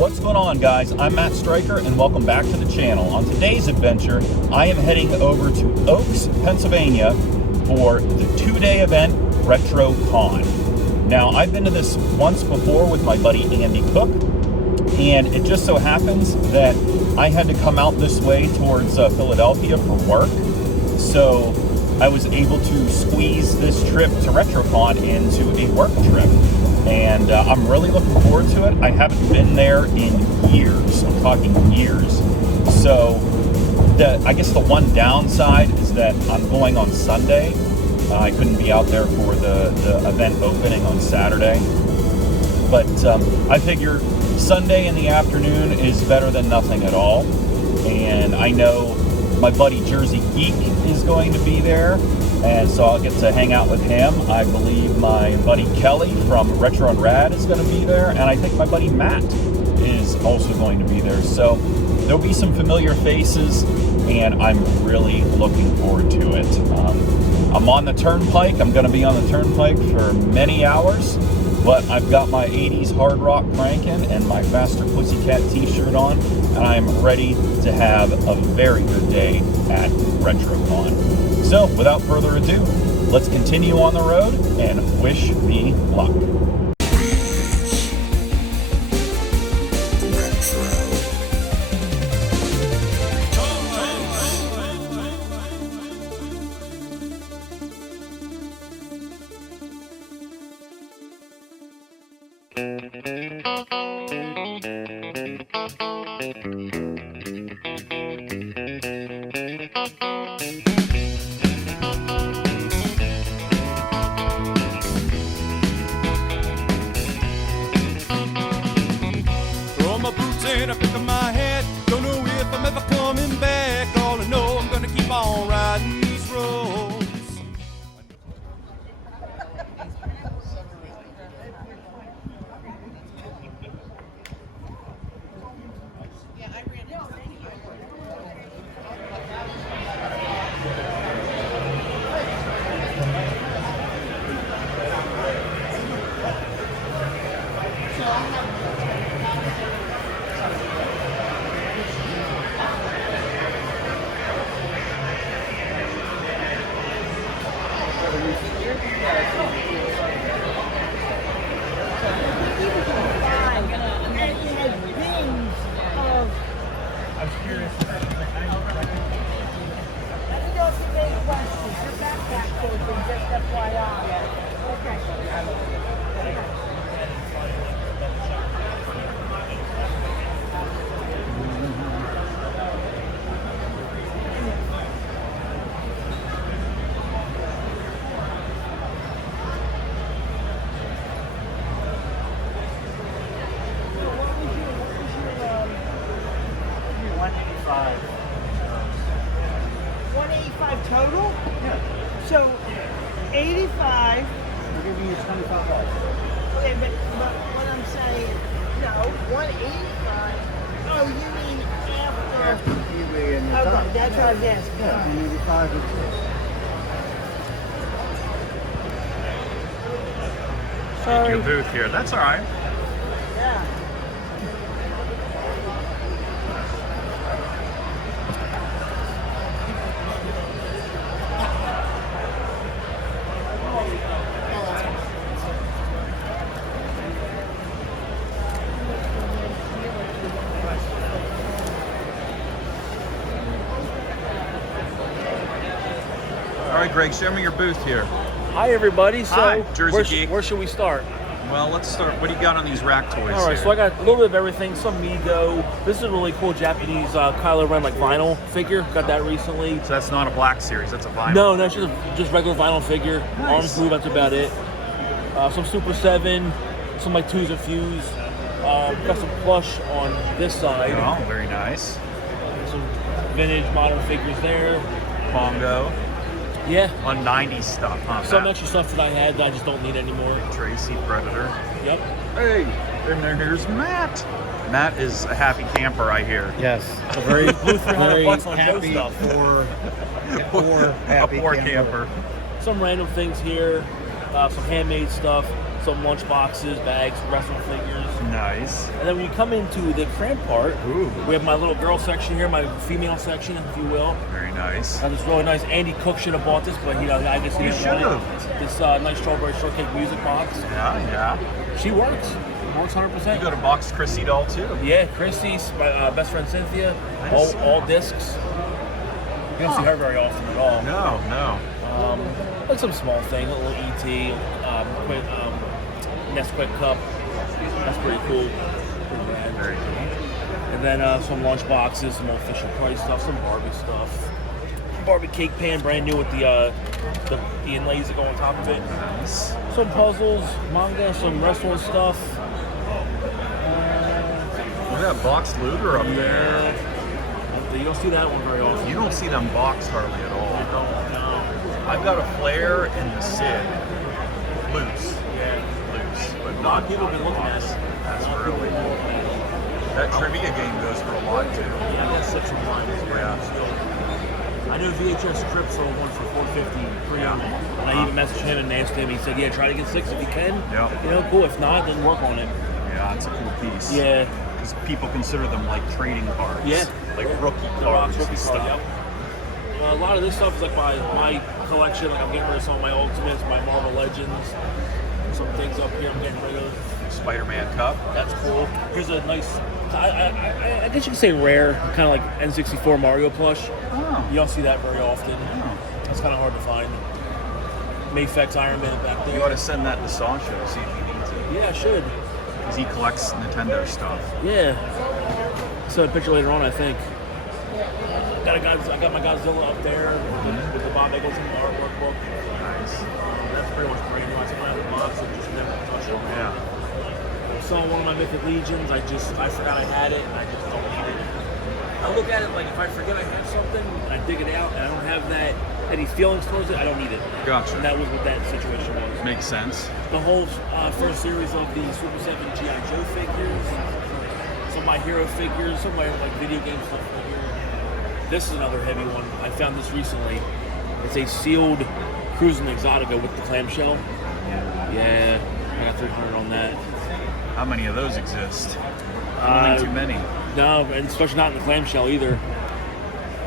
What's going on, guys? I'm Matt Stryker and welcome back to the channel. On today's adventure, I am heading over to Oaks, Pennsylvania for the 2-day event, RetroCon. Now, I've been to this once before with my buddy Andy Cook, and it just so happens that I had to come out this way towards Philadelphia for work. So I was able to squeeze this trip to RetroCon into a work trip. And I'm really looking forward to it. I haven't been there in years. I'm talking years. So I guess the one downside is that I'm going on Sunday. I couldn't be out there for the event opening on Saturday. But I figure Sunday in the afternoon is better than nothing at all. And I know my buddy Jersey Geek is going to be there, and so I'll get to hang out with him. I believe my buddy Kelly from Retro and Rad is going to be there, and I think my buddy Matt is also going to be there. So there'll be some familiar faces, and I'm really looking forward to it. I'm on the turnpike. I'm going to be on the turnpike for many hours, but I've got my 80s hard rock cranking and my Faster Pussycat t-shirt on, and I'm ready to have a very good day at RetroCon. So, without further ado, let's continue on the road and wish me luck. I pick up my hat, don't know if I'm ever coming back. All I know, I'm gonna keep on riding these roads. Total? Yeah. So, 85. We're giving you $25. Okay, but what I'm saying, no, 185. Oh, you mean after? After TV and your Okay, time. that's what I was asking. Yeah, 185 is Sorry. Your booth here. That's all right. Yeah. All right, Greg, show me your booth here. Hi everybody. So Hi, Jersey Geek. where should we start? Well, let's start. What do you got on these rack toys? All right, here? so I got a little bit of everything. Some Mego. This is a really cool Japanese Kylo Ren like vinyl figure. Got that recently. So that's not a black series. That's a vinyl. No, it's just regular vinyl figure. Nice. Arms move. That's about it. Some Super 7. Some like 2s and Fuse. Got some plush on this side. Oh, very nice. Some vintage modern figures there. Pongo. Yeah. On 90s stuff, huh? Some Matt? extra stuff that I had that I just don't need anymore. Tracy Predator. Yep. Hey, and there's Matt. Matt is a happy camper, I hear. yes, a very, very bucks on Joe happy stuff. poor happy a poor camper. Some random things here, some handmade stuff. some lunch boxes, bags, wrestling figures. Nice. And then when you come into the cramp part, Ooh. we have my little girl section here, my female section, if you will. Very nice. This really nice. Andy Cook should have bought this, but I guess he You didn't want should've. it. This nice strawberry shortcake music box. Yeah. She works. Works 100%. You got a box Chrissy doll too. Yeah, Christy's my best friend Cynthia. Nice. All discs. You don't see her very often at all. No. Like some small thing, a little ET, Nesquik cup. That's pretty cool. Pretty bad. Very cool. And then some lunch boxes, some old Fisher Price stuff, some Barbie stuff. Barbie cake pan, brand new with the inlays that go on top of it. Nice. Some puzzles, manga, some wrestling stuff. Look at that boxed Luger up there. Yeah. You don't see that one very often. You don't see them boxed hardly at all. I don't know. I've got a Flair and the Sid. Loose. Yeah. Loose. But A lot not of people have been looking at it. That's really cool. That trivia game goes for a lot too. Yeah, I got 6 of mine. Yeah. I know VHS Crip sold one for $450 pre-owned. Yeah. And I even messaged him and asked him. He said, "Yeah, try to get 6 if you can. Yeah. You know, cool. If not, then work on it." Yeah, it's a cool piece. Yeah. Because people consider them like trading cards. Yeah. Like rookie The cards Rocks rookie and card. stuff. Yep. A lot of this stuff is like my collection. Like I'm getting rid of some of my Ultimates, my Marvel Legends. Some things up here I'm getting rid of. Spider-Man cup. That's cool. Here's a nice, I guess you could say rare, kind of like N64 Mario plush. Oh. You don't see that very often. Oh. It's kind of hard to find. Mayfex Iron Man back there. You ought to send that to Sancho, see if he needs it. Yeah, I should. Because he collects Nintendo stuff. Yeah. So a picture later on, I think. I got my Godzilla up there with the Bob Eggleton artwork book. Nice. That's pretty much brand new. I still have the box and just never touched on. Yeah. I saw one of my Mythic Legions. I forgot I had it, and I just don't need it. I look at it like if I forget I have something, and I dig it out, and I don't have any feelings towards it, I don't need it. Gotcha. And that was what that situation was. Makes sense. The whole first series of the Super 7 G.I. Joe figures, some of my hero figures, some of my like video game stuff right here. This is another heavy one. I found this recently. It's a sealed Cruising Exotica with the clamshell. Yeah, I got 300 on that. How many of those exist? I don't think too many. No, and especially not in the clamshell either.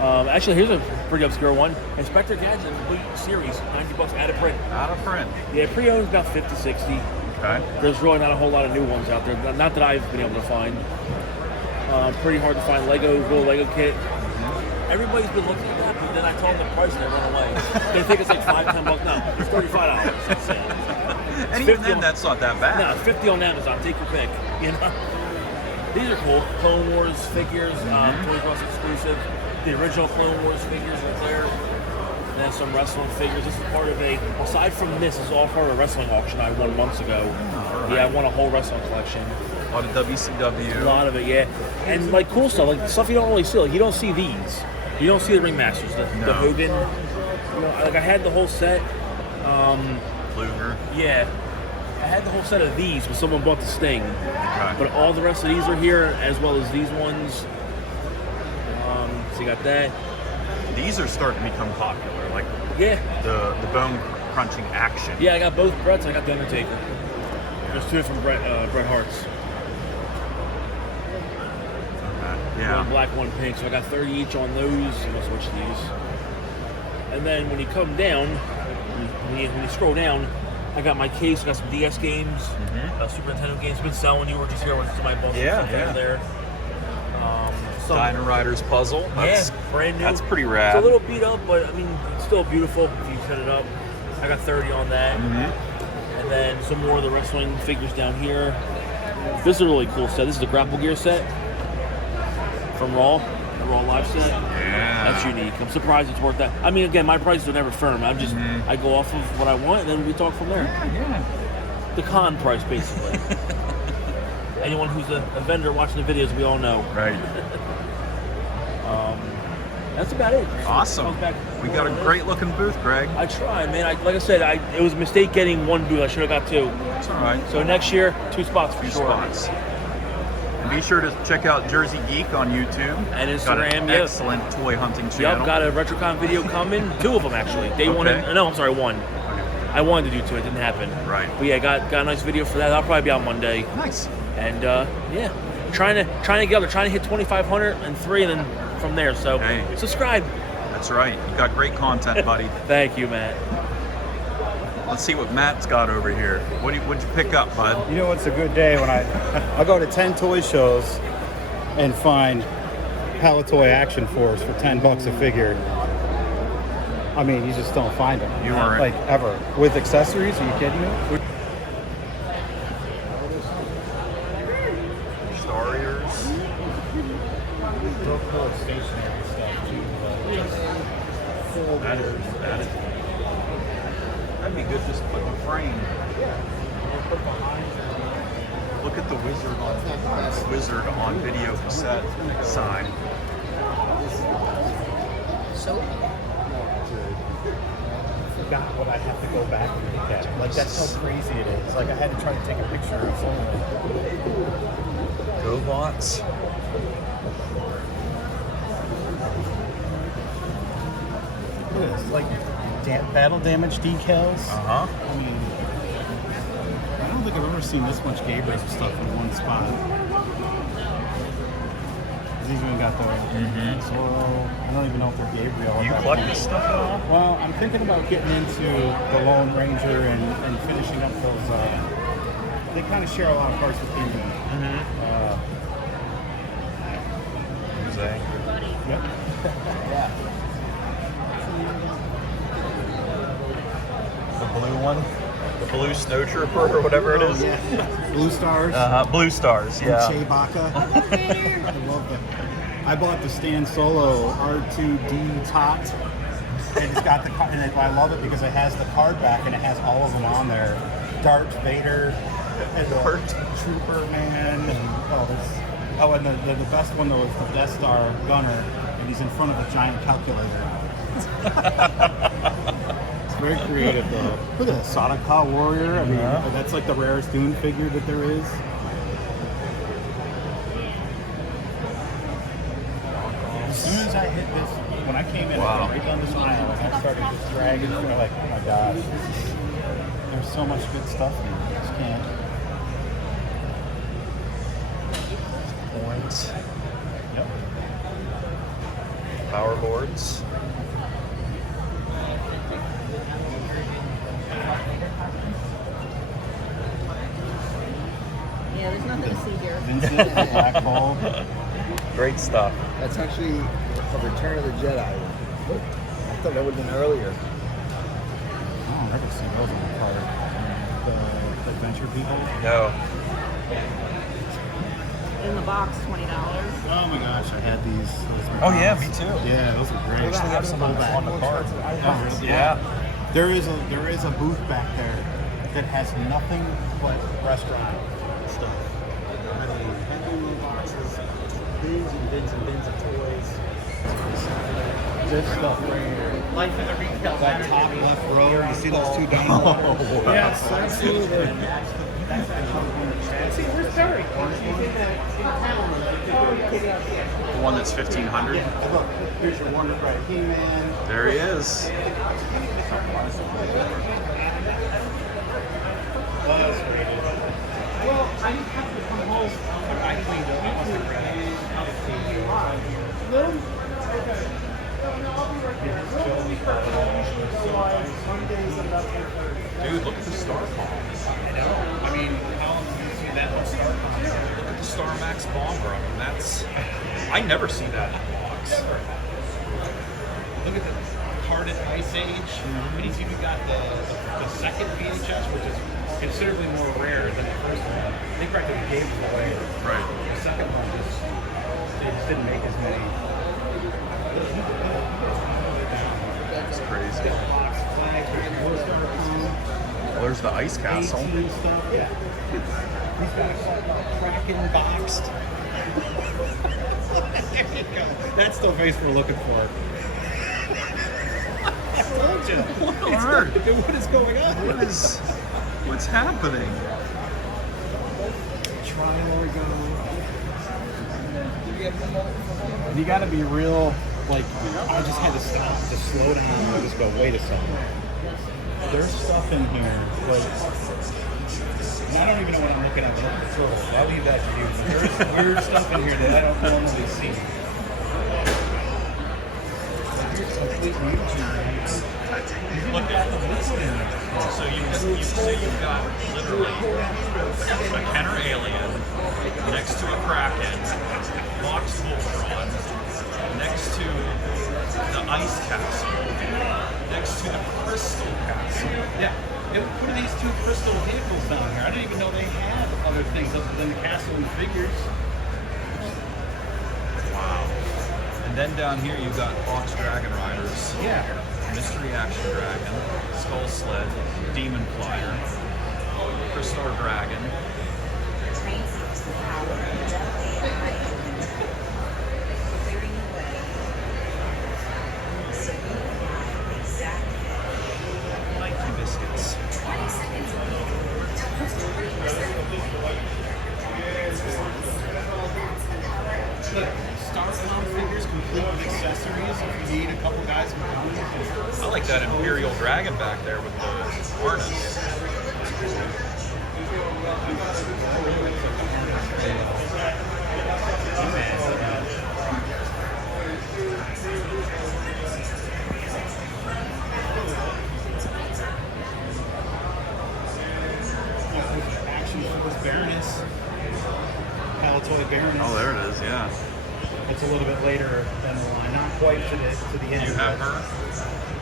Actually, here's a pretty obscure one. Inspector Gadget, complete series, $90 out of print. Out of print. Yeah, pre-owned about 50, 60. Okay. There's really not a whole lot of new ones out there. Not that I've been able to find. Pretty hard to find little Lego kit. Everybody's been looking at that, but then I told them the price and they run away. They think it's like $5, $10. No, it's $35. That's it. And It's even 50 then, on- that's not that bad. No, 50 on Amazon. Take your pick. You know, these are cool. Clone Wars figures, Toys R Us exclusive. The original Clone Wars figures are there. And then some wrestling figures. This is part of aside from this is all part of a wrestling auction I won months ago. all Yeah, I right. won a whole wrestling collection. A lot of WCW. A lot of it, yeah. And like cool stuff, like stuff you don't really see. Like you don't see these. You don't see the Ringmasters, the No. Hogan. You know, like I had the whole set. Luger. Yeah. I had the whole set of these, but someone bought the Sting. Okay. But all the rest of these are here, as well as these ones. So you got that. These are starting to become popular, like Yeah. the bone crunching action. Yeah, I got both Bretts. I got the Undertaker. There's 2 different Bret Harts. Yeah. One black, one pink. So I got 30 each on those. I'm gonna switch these. And then when you come down, when you scroll down, I got my case. I got some DS games, Super Nintendo games. Been selling. You were just here when somebody bought Yeah, some yeah. there. Some, Dino Riders puzzle. That's, brand new. That's pretty rad. It's a little beat up, but I mean, it's still beautiful if you set it up. I got 30 on that. And then some more of the wrestling figures down here. This is a really cool set. This is the Grapple Gear set from Raw, the Raw Live set. Yeah. That's unique. I'm surprised it's worth that. I mean, again, my prices are never firm. I'm just, I go off of what I want, and then we talk from there. Yeah. The con price, basically. Anyone who's a vendor watching the videos, we all know. Right. That's about it. Awesome. Comes back- We got a great looking booth, Greg. I tried, man. Like I said, it was a mistake getting one booth. I should have got 2. That's all right. So next year, 2 spots for 2 sure. spots. And be sure to check out Jersey Geek on YouTube. And Got an Instagram, yes. excellent toy hunting channel. Yep, got a RetroCon video coming. 2 of them, actually. Day 1 Okay. and... No, I'm sorry, 1. I wanted to do 2, it didn't happen. Right. But yeah, got a nice video for that. That'll probably be out Monday. Nice. And yeah, trying to get up, trying to hit 2,503, and then from there. So Hey. subscribe. That's right. You got great content, buddy. Thank you, Matt. Let's see what Matt's got over here. What'd you pick up, bud? You know what's a good day when I go to 10 toy shows and find Palatoy Action Force for $10 a figure. I mean, you just don't find them. You are like ever with accessories. Are you kidding me? Starriers. Real cool stationary stuff too. That'd be good just to put in a frame. Look at the wizard on video cassette side. Forgot what I have to go back and look at. Like, that's how crazy it is. Like, I had to try to take a picture of something. GoBots. Look at this, like battle damage decals. Uh-huh. I mean, I don't think I've ever seen this much Gabriel stuff in one spot. He's even got the Zorro. I don't even know if they're Gabriel. You collect this stuff at all? Well, I'm thinking about getting into the Lone Ranger and finishing up those. They kind of share a lot of parts with me. Jose. Yep. The blue one? The blue snow trooper or whatever it is? Yeah. Blue Stars. Blue stars, yeah. And Chewbacca. I love them. I bought the Stan Solo R2D tot. And it's got the card, and I love it because it has the card back and it has all of them on there. Darth Vader, and the Trooper Man, and and the best one though is the Death Star Gunner, and he's in front of a giant calculator. It's very creative though. Look at that Sadaka Warrior. I mean, that's like the rarest Dune figure that there is. As soon as I hit this, when I came in, right down this aisle, and I started just dragging through, I'm like, oh my gosh, there's so much good stuff here. You just can't. Points. Yep. Power boards. Yeah, there's nothing to see here. Vincent, the Black Hole. Great stuff. That's actually a Return of the Jedi. I thought that would have been earlier. I don't ever see those on the card. The adventure people. No. In the box, $20. Oh my gosh, I had these. Oh yeah, me too. Yeah, those are great. Actually have some on the card. Oh, really? Yeah. There is a booth back there that has nothing but restaurant stuff. I mean, pendulum boxes, bins and bins and bins of toys. This stuff right here. Life in the retail. That top left row, you see those two down? Yes, absolutely. See, where's Barry? The one that's 1,500. Look, here's your Wonder Bread He-Man. There he is. Well, I didn't have to come home. I cleaned up. I must have read it. Dude, look at the Star Pops. I know. I mean, how long do you see that much Star Pops? Look at the Star Max Bomber. I mean, that's... I never see that in a box. Look at the carded Ice Age, and he's even got the second VHS, which is considerably more rare than the first one. They practically gave it away. Right. The second one they just didn't make as many. It's crazy. Well, there's the Ice Castle. Yeah. He's got Kraken boxed. There you go. That's the face we're looking for. I told you. What is going on? What's happening? And you gotta be real, like, I just had to stop, to slow down and just go, wait a second. there's stuff in here, like, and I don't even know what I'm looking at. Look at the turtles. I'll leave that to you. But there's weird stuff in here that I don't normally see. Here's complete YouTube. Look at the liquid in there. So you say you've got literally a Kenner alien next to a Kraken, box Voltron, next to the ice castle, next to the crystal castle. Yeah. What are these two crystal vehicles down here? I didn't even know they had other things other than the castle and figures. Wow. And then down here you've got Fox Dragon Riders. Yeah. Mystery Action Dragon, Skull Sled, Demon Flyer, Crystal Dragon. Nike biscuits. Look, StarCon figures complete with accessories. If you need a couple guys with guns. I like that Imperial Dragon back there with the harness. Action Force Baroness. Palatoy Baroness. Oh, there it is, yeah. It's a little bit later down the line, not quite to the end. You have her?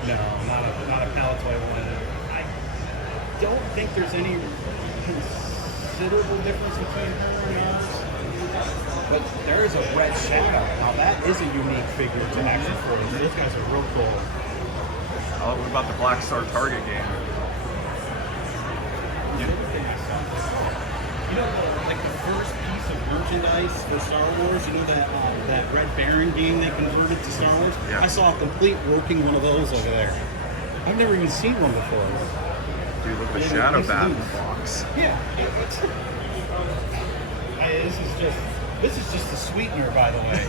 No, not a Palatoy one. I don't think there's any considerable difference between her and ours. But there is a Red Shadow. Now that is a unique figure to Action Force. Those guys are real cool. Oh, what about the Black Star Target game? You know, like the first piece of merchandise for Star Wars, you know that Red Baron game they converted to Star Wars? Yeah. I saw a complete working one of those over there. I've never even seen one before. Dude, look at the Yeah, Shadow these Bat in the dudes. box. Yeah. This is just the sweetener, by the way.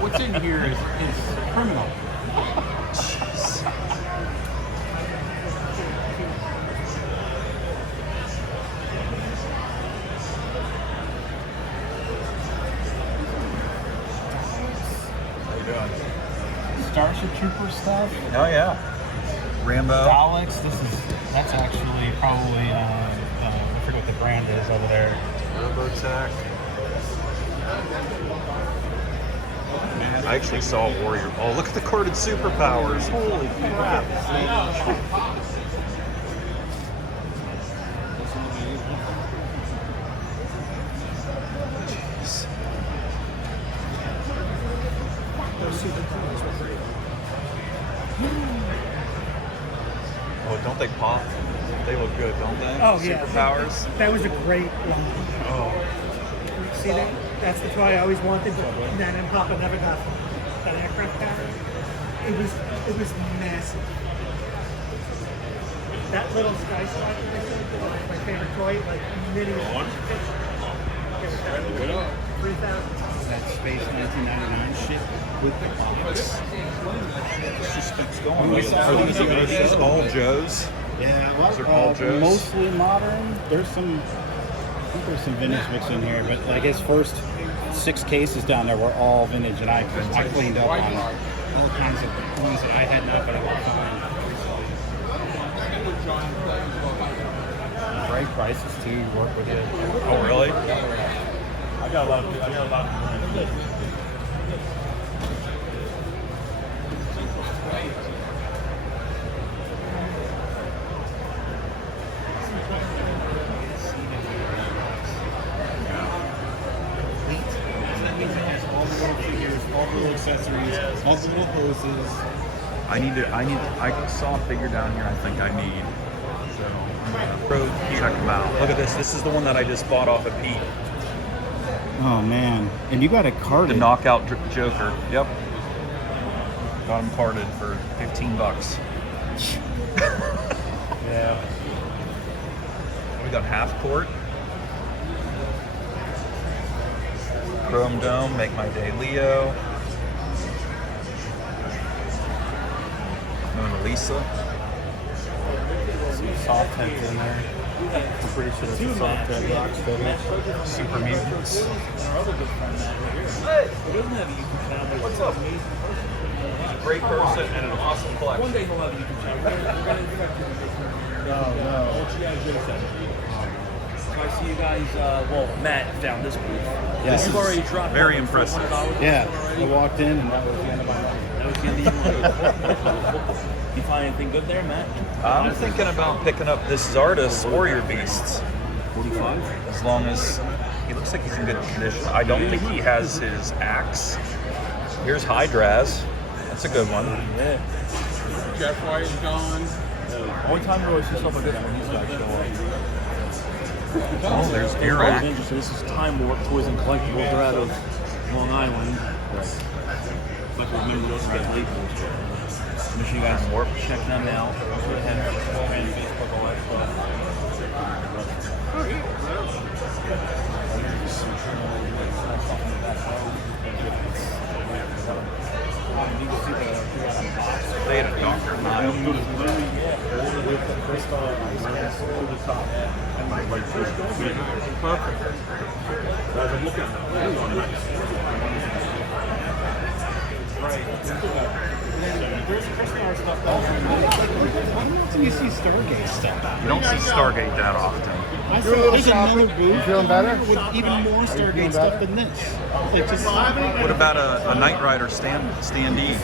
What's in here is criminal. How you doing? Starship Trooper stuff. Oh yeah. Rambo. Daleks. That's actually probably I forget what the brand is over there. Robotech. I actually saw a Warrior. Oh, look at the carded superpowers. Holy crap. Jeez. Oh, don't they pop? They look good, don't they? Oh, yeah. Superpowers. That was a great line. Oh. See that? That's why I always wanted Nan and Papa never got that aircraft carrier. It was massive. That little Sky Striker, my favorite toy, like mini. Look it up. 3,000. That Space 1999 shit with the comics. Just keeps going. Are these all Joes? Yeah, well, They're all Joes? mostly modern. I think there's some vintage mixed in here, but like his first 6 cases down there were all vintage, and I cleaned up on all kinds of ones that I had not been able to find. Great prices too. Work with it. Oh, really? I got a lot of people. All the little accessories, all the little hoses. I saw a figure down here I think I need. So I'm gonna check them out. Look at this. This is the one that I just bought off of Pete. Oh man, and you got a card. The Knockout Joker. Yep. Got him carded for $15. Yeah. We got Half Court. Chrome Dome, Make My Day Leo. Mona Lisa. soft heads in there. I'm pretty sure it's a soft head box finish. Super Mutants. What's up? He's a great person and an awesome collection. One day he'll have a YouTube channel. I see you guys, well, Matt found this booth. Yes. You've already dropped Very impressive. $100 Yeah, I walked in and that was the end of my life. That was the end of your life. You find anything good there, Matt? I'm thinking about picking up this Zardos Warrior Beasts. 45? As long as he looks like he's in good condition. I don't think he has his axe. Here's Hydraz. That's a good one. Yeah. Jeff White is gone. Only time you always see stuff like this when these guys show up. Oh, there's It's Dirac. interesting. This is Time Warp Toys and Collectibles. They're out of Long Island. But remember those guys late. Make sure you guys check them out. They have Instagram, Facebook, all that stuff. They had a Dr. Nile. You see Stargate stuff. You don't see Stargate that often. There's another booth feeling better? with even more Stargate stuff than this. Like just, What about a Knight Rider standee?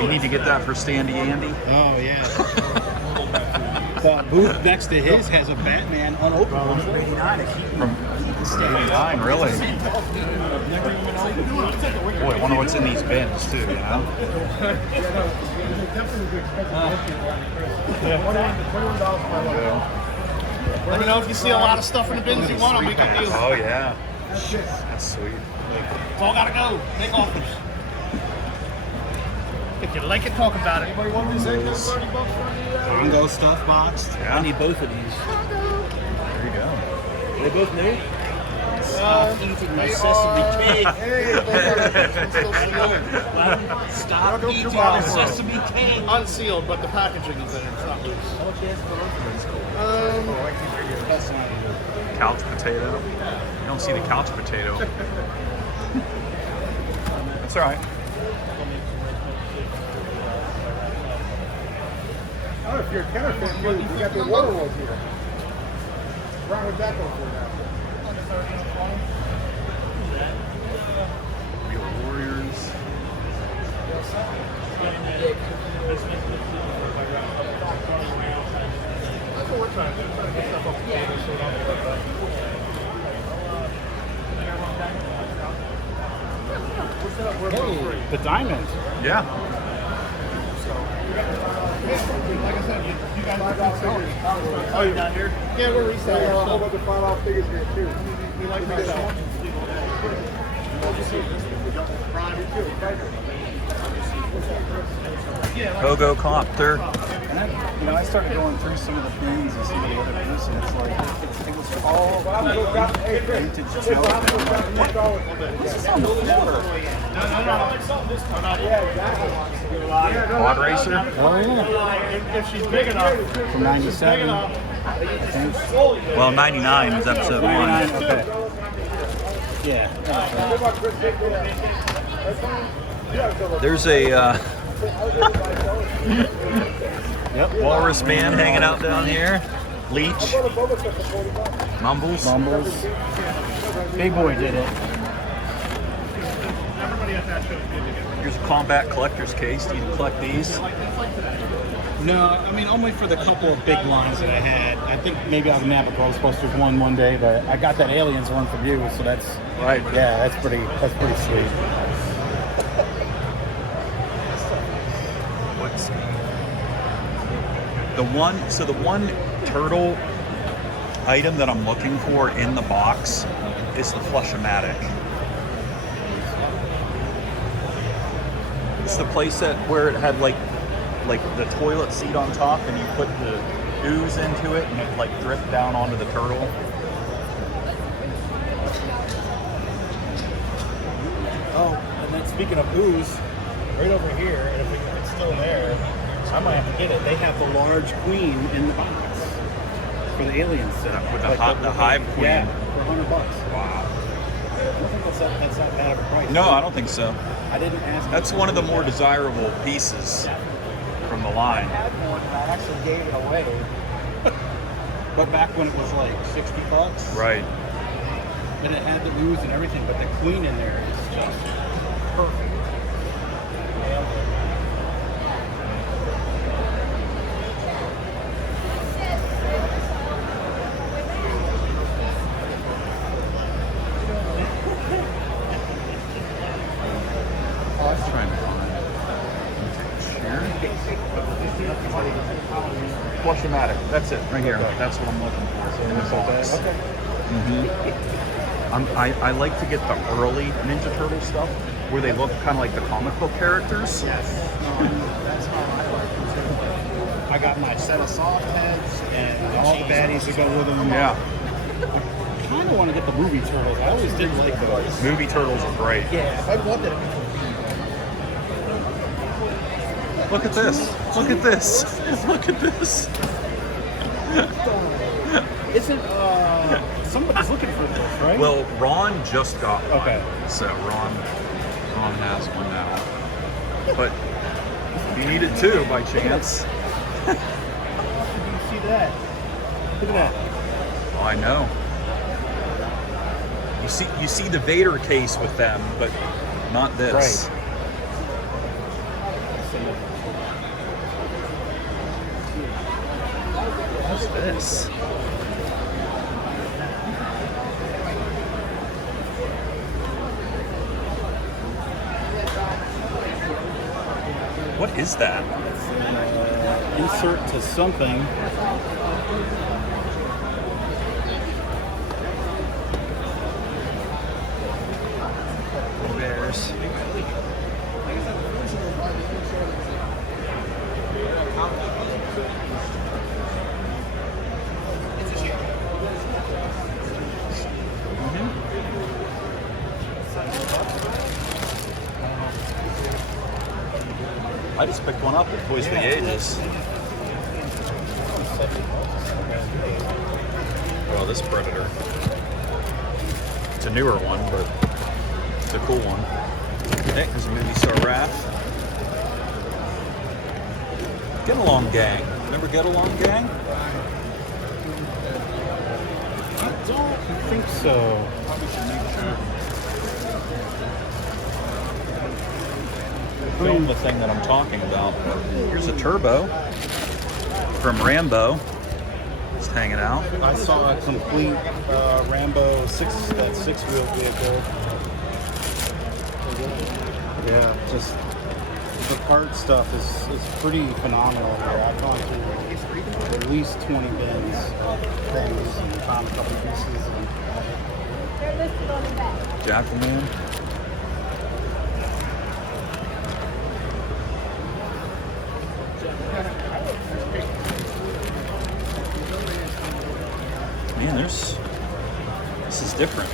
We need to get that for Standee Andy. oh yeah. The booth next to his has a Batman unopened one from '89. From 89, really? Boy, I wonder what's in these bins too, you know? Let me know if you see a lot of stuff in the bins you want. I'll make a deal. Oh yeah. That's sweet. It's all gotta go. Make offers. If you like it, talk about it. Anybody want these $30 for the Congo stuff boxed. Yeah. I need both of these. There you go. Are they both new? Stop eating my sesame cake. Stop eating my sesame cake. unsealed, but the packaging is in it. It's not loose. Couch potato. You don't see the couch potato. That's all right. Oh, if you're a counterfeit, you got the water rolls here. Round with that one for now. Real Warriors. That's what we're trying to do. We're trying to get stuff up to date so we don't get that. Hey, the diamond. Yeah. Like I said, you guys are sellers. Oh, you're not here? Yeah, we're resellers. A whole bunch of $5 figures here too. We like to sell. Pogo Copter. And I started going through some of the bins and some of the other bins, and it's like it was all vintage Joe. This is on the floor. Quad Racer. Oh yeah, If she's big enough. from '97. Well, 99 is episode 1. Okay. Yeah. There's a Walrus Man hanging out down here. Leech. Mumbles. Mumbles. Big Boy did it. Here's a Combat Collector's Case. Do you collect these? No, I mean only for the couple of big lines that I had. I think maybe I'll nab a Ghostbusters one day, but I got that Aliens one from you, so that's Right. yeah, that's pretty sweet. What's the one turtle item that I'm looking for in the box is the Flush-O-Matic. It's the playset where it had like the toilet seat on top, and you put the ooze into it, and it like dripped down onto the turtle. Oh, and then speaking of ooze, right over here, and if it's still there, I might have to get it. They have the large queen in the box for the aliens set. With the hive queen. Yeah, for $100. Wow. I don't think that's not bad of a price. No, I don't think so. I didn't ask. That's one of the more desirable pieces from the line. I had one and I actually gave it away. But back when it was like $60. Right. And it had the ooze and everything, but the queen in there is just perfect. Nailed it. I was trying to find. Flush-o-matic. That's it, right here. That's what I'm looking for in the box. Okay. I like to get the early Ninja Turtle stuff where they look kind of like the comic book characters. Yes. That's how I like it. I got my set of soft heads and all the baddies that go with them. Yeah. I kind of want to get the movie turtles. I always did like those. Movie turtles are great. Yeah, I wanted it. Look at this. Look at this. Look at this. Isn't somebody's looking for this, right? Well, Ron just got one. Okay. So Ron has one now. But you need it too by chance. Did you see that? Look at that. Oh, I know. You see the Vader case with them, but not this. Right. What's this? What is that? Insert to something. Bears. I just picked one up at Toys for the Ages. Oh, this Predator. It's a newer one, but it's a cool one. Hey, there's a movie star Raph. Get Along Gang. Remember Get Along Gang? I don't think so. Film the thing that I'm talking about. Here's a turbo from Rambo. It's hanging out. I saw a complete Rambo six-wheel vehicle. Yeah, just the part stuff is pretty phenomenal here. I've gone through at least 20 bins of things and found a couple pieces. They're listed on the back. Jackalman. Man, this is different.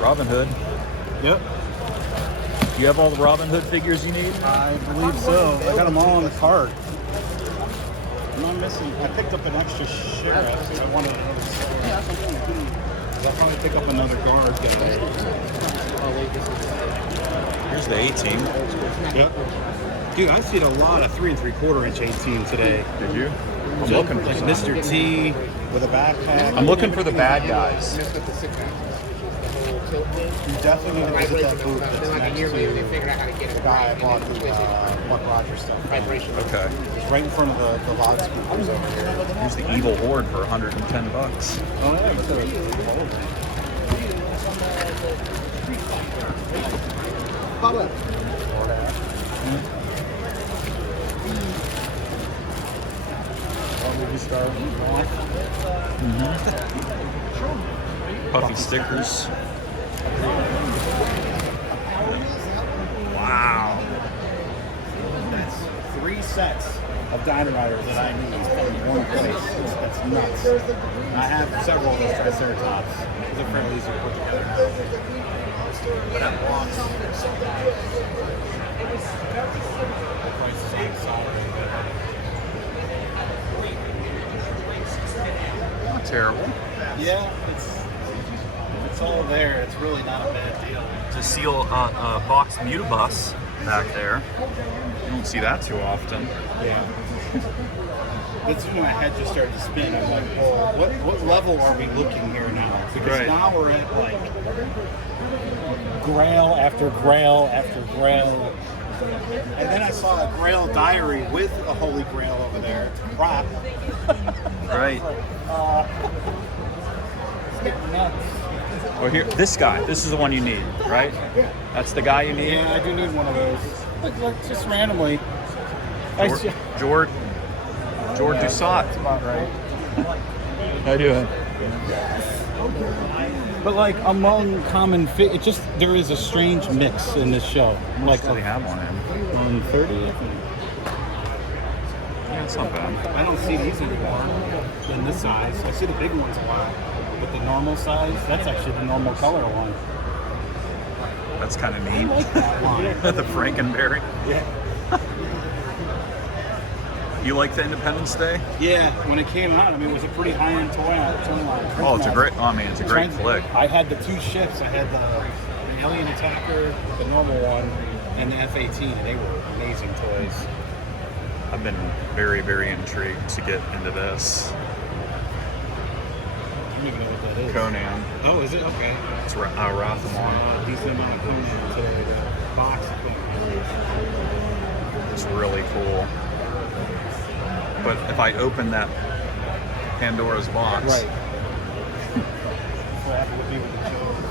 Robin Hood. Yep. You have all the Robin Hood figures you need? I believe so. I got them all on the cart. I'm not missing. I picked up an extra sheriff. I wanted another sheriff. I'll probably pick up another guard guy. Here's the A-Team. Yep. Dude, I've seen a lot of 3 3/4 inch 18 today. Did you? I'm looking for like some. Mr. T with a backpack. I'm looking for the bad guys. You definitely need to visit that booth that's next to the guy I bought the Buck Rogers stuff. Okay. It's right in front of the loudspeakers over here. Here's the Evil Horde for $110. Oh yeah, but Puffy stickers. Wow. That's 3 sets of Dynamiters that I need in one place. That's nuts. And I have several of those Triceratops. They're fairly easy to put together now. But that box, the price is on solid. Not terrible. Yeah, it's all there. It's really not a bad deal. To seal a box Mutabus back there. You don't see that too often. Yeah. That's when my head just started to spin. I'm like, well, what level are we looking here now? Because now we're at like Grail after Grail after Grail. And then I saw a Grail diary with a Holy Grail over there. Prop. Right. It's getting nuts. Well, here, this guy. This is the one you need, right? That's the guy you need. Yeah, I do need one of those. Like just randomly. George Dussault. That's about right. How you doing? But like among common fit, it just there is a strange mix in this show. Like they have on him. 130, I think. Yeah, it's not bad. I don't see these anymore in this size. I see the big ones a lot, but the normal size, that's actually the normal color one. That's kind of neat. I like that one. The Frankenberry. Yeah. You like the Independence Day? Yeah, when it came out, I mean, it was a pretty high-end toy on the toy line. Oh, it's a great. I mean, it's a great flick. I had the two ships. I had the Alien Attacker, the normal one, and the F-18. And they were amazing toys. I've been very, very intrigued to get into this. I don't even know what that is. Conan. Oh, is it? Okay. It's Rathamon. Decent amount of Conan today. The box. It's really cool. But if I open that Pandora's box, Right. So happy to be with the children.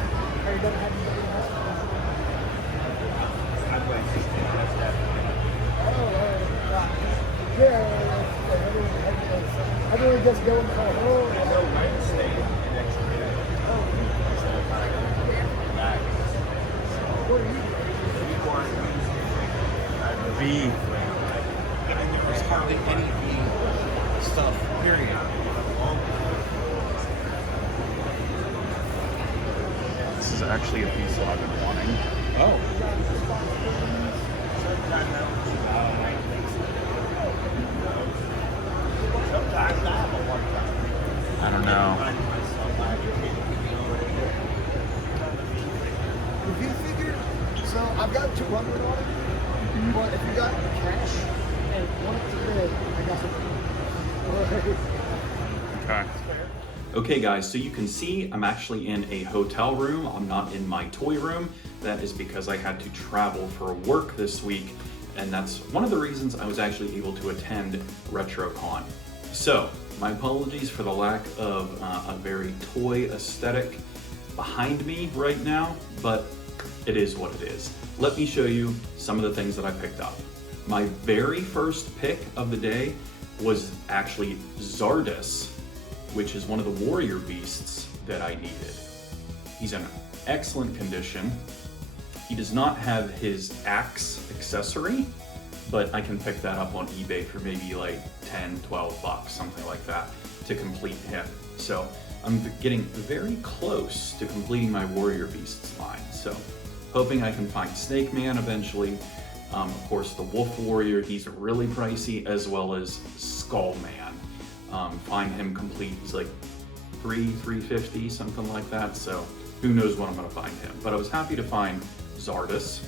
Everyone just go and call, V. There's hardly any stuff, period. This is actually a piece that I've been wanting. Oh. I don't know. If you figure, so I've got 200 on it, but if you got cash and want to bid, I got some. Okay. Okay guys, so you can see I'm actually in a hotel room. I'm not in my toy room. That is because I had to travel for work this week, and that's one of the reasons I was actually able to attend RetroCon. So, my apologies for the lack of a very toy aesthetic behind me right now, but it is what it is. Let me show you some of the things that I picked up. My very first pick of the day was actually Zardus, which is one of the warrior beasts that I needed. He's in excellent condition. He does not have his axe accessory, but I can pick that up on eBay for maybe like 10, 12 bucks, something like that, to complete him. So I'm getting very close to completing my warrior beasts line. So hoping I can find Snake Man eventually. Of course, the Wolf Warrior, he's really pricey, as well as Skull Man. Find him complete, he's like $350, something like that. So who knows when I'm gonna find him. But I was happy to find Zardus.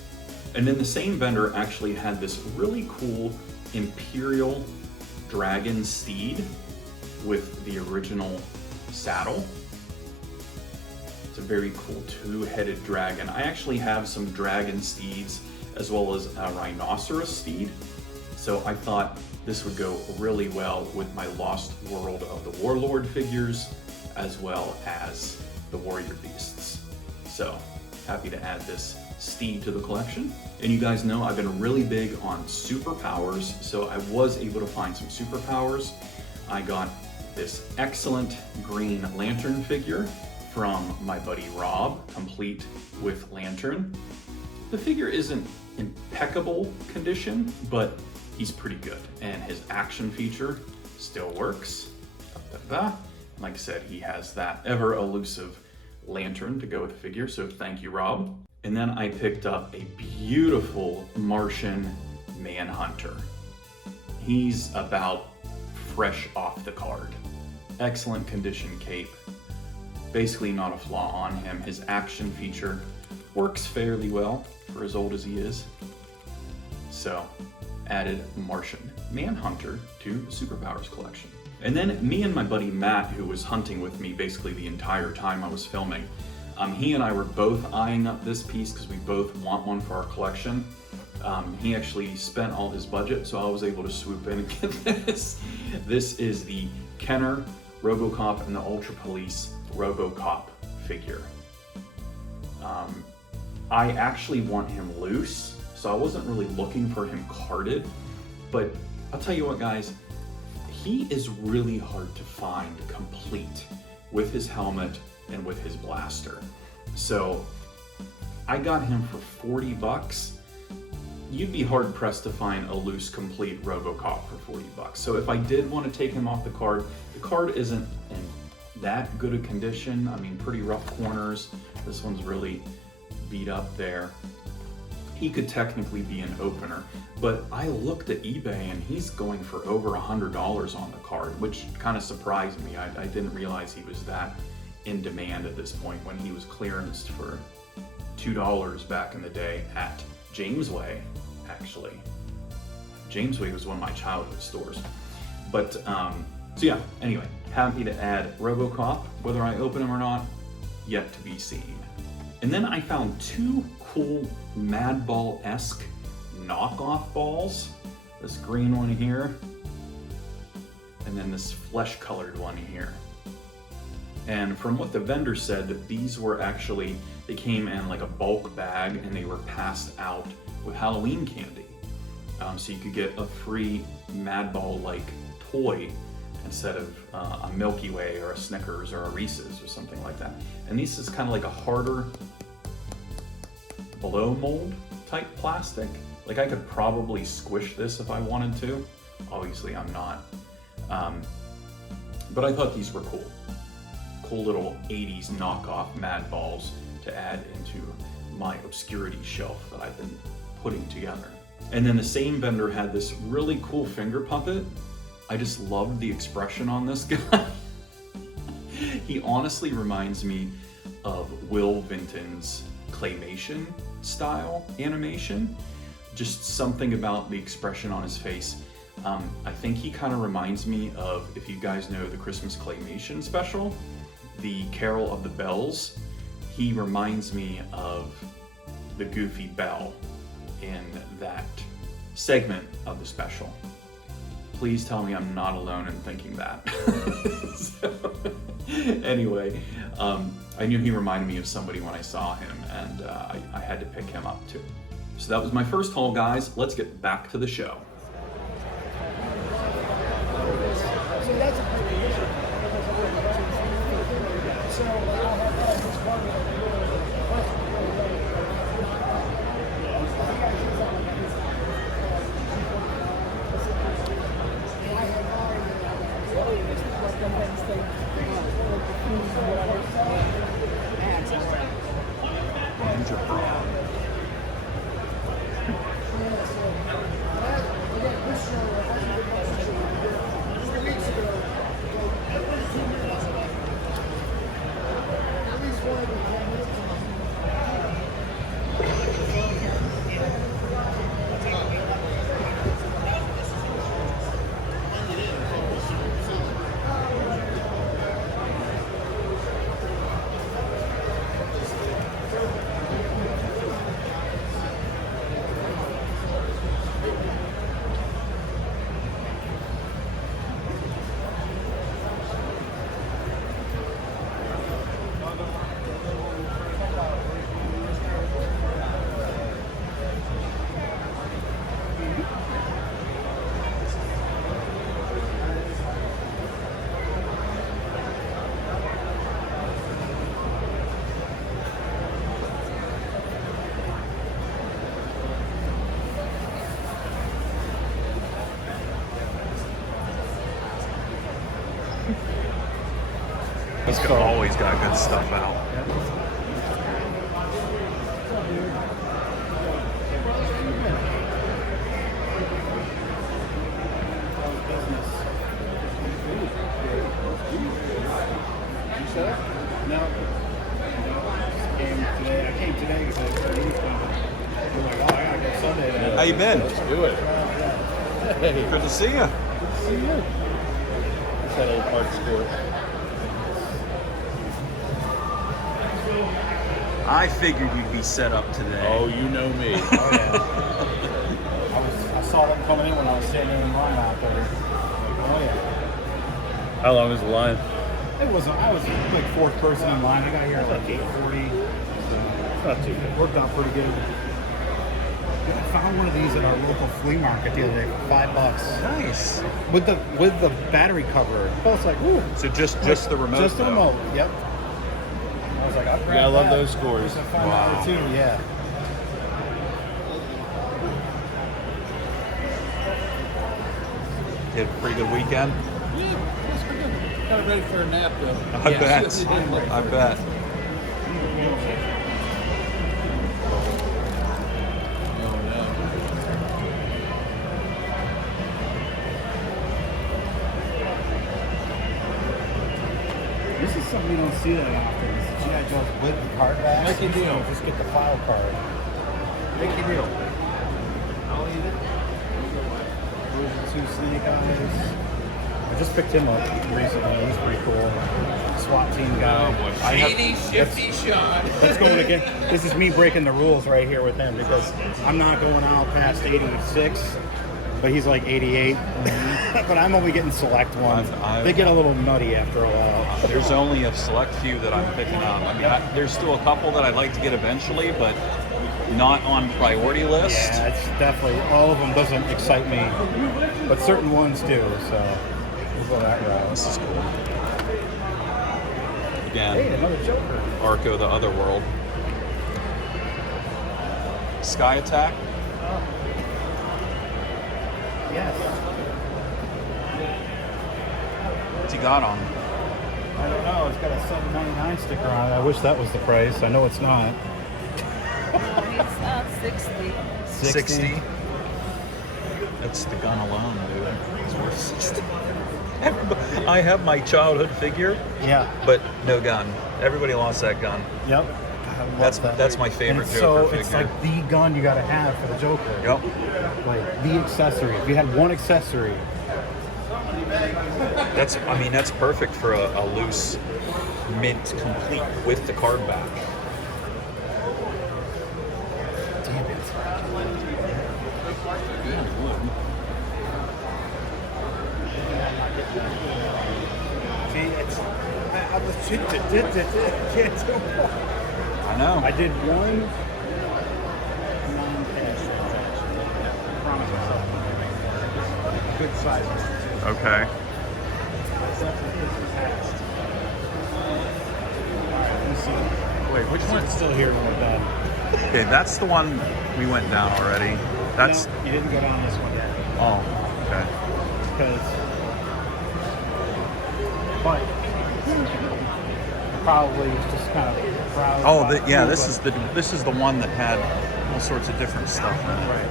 And then the same vendor actually had this really cool Imperial Dragon Steed with the original saddle. It's a very cool two-headed dragon. I actually have some dragon steeds as well as a rhinoceros steed. So I thought this would go really well with my Lost World of the Warlord figures, as well as the warrior beasts. So happy to add this steed to the collection. And you guys know I've been really big on superpowers, so I was able to find some superpowers. I got this excellent Green Lantern figure from my buddy Rob, complete with lantern. The figure isn't impeccable condition, but he's pretty good. And his action feature still works. Like I said, he has that ever elusive lantern to go with the figure, so thank you, Rob. And then I picked up a beautiful Martian Manhunter. He's about fresh off the card. Excellent condition cape. Basically not a flaw on him. His action feature works fairly well for as old as he is. So, added Martian Manhunter to the Superpowers collection. And then me and my buddy Matt, who was hunting with me basically the entire time I was filming, he and I were both eyeing up this piece because we both want one for our collection. He actually spent all his budget, so I was able to swoop in and get this. This is the Kenner, RoboCop, and the Ultra Police RoboCop figure. I actually want him loose, so I wasn't really looking for him carded, but I'll tell you what, guys, he is really hard to find complete with his helmet and with his blaster. So I got him for 40 bucks. You'd be hard pressed to find a loose complete RoboCop for 40 bucks. So if I did want to take him off the card isn't in that good a condition. I mean, pretty rough corners. This one's really beat up there. He could technically be an opener, but I looked at eBay and he's going for over $100 on the card, which kind of surprised me. I didn't realize he was that in demand at this point when he was clearanced for $2 back in the day at Jamesway, actually. Jamesway was one of my childhood stores. But, so yeah, anyway, happy to add RoboCop. Whether I open him or not, yet to be seen. And then I found two cool Madball-esque knockoff balls. This green one here, and then this flesh-colored one here. And from what the vendor said, that these were actually, they came in like a bulk bag and they were passed out with Halloween candy. So you could get a free Madball-like toy instead of a Milky Way or a Snickers or a Reese's or something like that. And this is kind of like a harder blow mold type plastic. Like I could probably squish this if I wanted to. Obviously I'm not. But I thought these were cool. Cool little 80s knockoff Madballs to add into my obscurity shelf that I've been putting together. And then the same vendor had this really cool finger puppet. I just loved the expression on this guy. He honestly reminds me of Will Vinton's claymation style animation. Just something about the expression on his face. I think he kind of reminds me of, if you guys know the Christmas claymation special, the Carol of the Bells. He reminds me of the Goofy Bell in that segment of the special. Please tell me I'm not alone in thinking that. So, anyway, I knew he reminded me of somebody when I saw him, and I had to pick him up too. So that was my first haul, guys. Let's get back to the show. So that's a pretty good issue. So I'll have this one. He's So- always got good stuff out. No. I came today because I was like, oh, I gotta go Sunday. How you been? Let's do it. Hey, Good to see you. see you. It's that old parts store. I figured you'd be set up today. Oh, you know me. Oh, yeah. I saw them coming in when I was standing in line out there. Oh, yeah. How long is the line? I was like fourth person in line. I got here at like 8:40. Not too bad. Worked out pretty good. I found one of these at our local flea market the other day for $5. Nice. With the battery cover. I was like, ooh. So just the remote. Just the though. remote. Yep. I was like, I'll grab Yeah, I love that. those scores. I found Wow. that too. Yeah. You had a pretty good weekend. Yeah, that's pretty good. Kind of ready for a nap though. I bet. I bet. Oh no. This is something you don't see that often. It's G.I. Joe's with the card back. Make a deal. Just get the file card. Make a deal. I'll eat it. Version 2 Snake Eyes. I just picked him up recently. He's pretty cool. SWAT team guy. I have, shifty shot. Let's go again. This is me breaking the rules right here with him because I'm not going out past 86, but he's like 88. But I'm only getting select ones. I've- They get a little nutty after a while. There's only a select few that I'm picking up. I mean, there's still a couple that I'd like to get eventually, but not on priority list. Yeah, it's definitely, all of them doesn't excite me, but certain ones do, so we'll go that route. This is cool. Hey, Again, another Joker. Arco the Otherworld. Sky Attack. Yes. What's he got on? I don't know, it's got a $7.99 sticker on it. I wish that was the price. I know it's not. It's 60. 60. That's the gun alone, dude. It's worth 60. I have my childhood figure, Yeah. but no gun. Everybody lost that gun. Yep. That's my favorite And Joker so it's figure. like the gun you gotta have for the Joker. Yep. Like the accessory. If you had one accessory, That's perfect for a loose mint complete with the card back. damn it. See, it's I was can't do more. I know. I did one non-cash transaction. I promised myself a good size one. Okay. Let me see. Wait, which It's one? still here when we're done. Okay, that's the one we went down already. That's. No, you didn't go down this one yet. Oh, okay. Because, but probably just kind of browse. Oh, by yeah. through, This is the one that had all sorts of different stuff in it. right.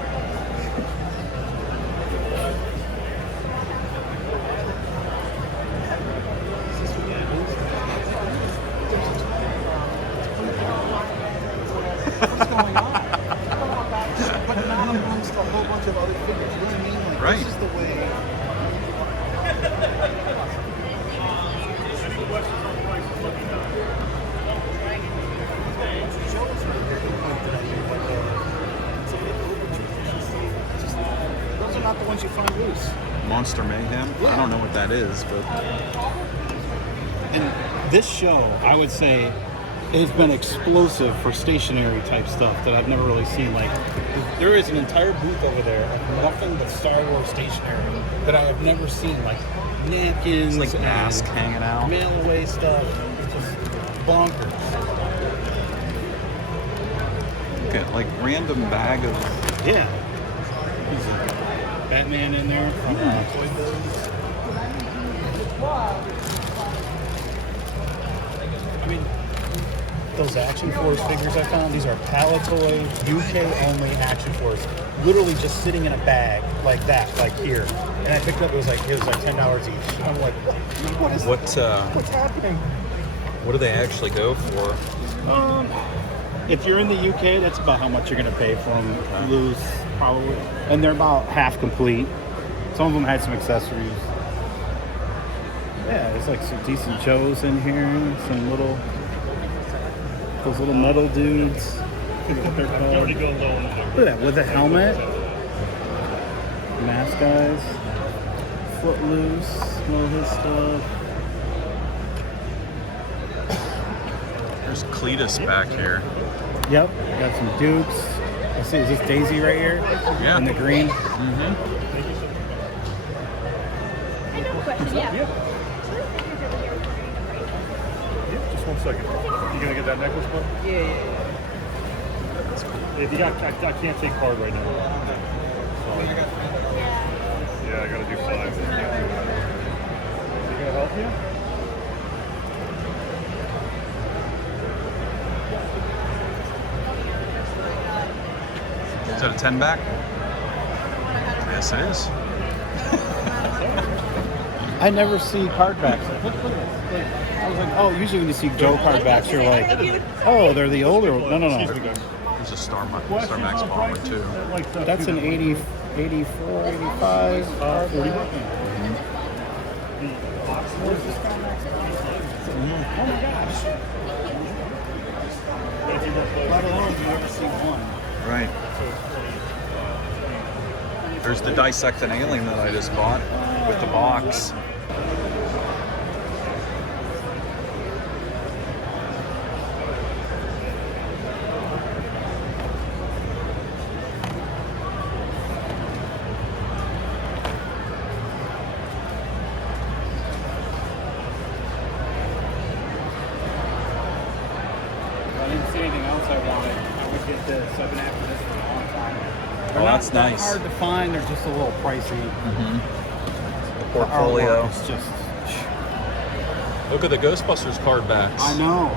What's going on? But not amongst a whole bunch of other figures. You know what I mean? Like, Right. This is the way. Those are not the ones you find loose. Monster Mayhem. I don't know what that is, but And this show, I would say, has been explosive for stationary type stuff that I've never really seen. Like, there is an entire booth over there of nothing but Star Wars stationery that I have never seen. Like napkins, it's like and mask hanging out. mail away stuff. It's just bonkers. Okay, like random bag of. Yeah. There's a Batman in there from Toy Biz. those Action Force figures I found. These are Palatoy UK only Action Force. Literally just sitting in a bag like that, like here. And I picked up. It was like $10 each. I'm like, what's happening? What do they actually go for? If you're in the UK, that's about how much you're gonna pay for them. Loose, probably. And they're about half complete. Some of them had some accessories. Yeah, there's like some decent Joes in here. Some those little metal dudes. What they're called. Look at that, with a helmet. Mask guys. Footloose, all his stuff. There's Cletus back here. Yep, got some Dukes. Let's see, is this Daisy right here? Yeah. In the green? Mm-hmm. I know a question, yeah. Just 1 second. You gonna get that necklace one? Yeah. If you got, I can't take card right now. Sorry. Yeah, I gotta do 5. You gonna help you? Is that a 10 back? Yes, it is. I never see card backs. Look at this. I was like, oh, usually when you see Joe card backs, you're like, oh, they're the older one. No. There's a Star Max bomber too. That's an 80, 84, 85. 40. Oh my gosh. Let alone you ever see one. Right. There's the dissected alien that I just bought with the box. That's nice. They're hard to find. They're just a little pricey. The portfolio. It's just. Look at the Ghostbusters card backs. I know.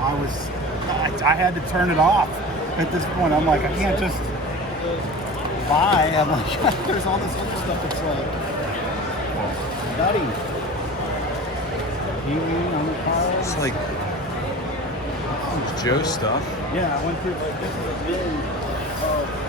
I had to turn it off at this point. I'm like, I can't just buy. I'm like, there's all this other stuff. It's like nutty. On the cards. It's like Joe stuff. Yeah, I went through like this is a bin of.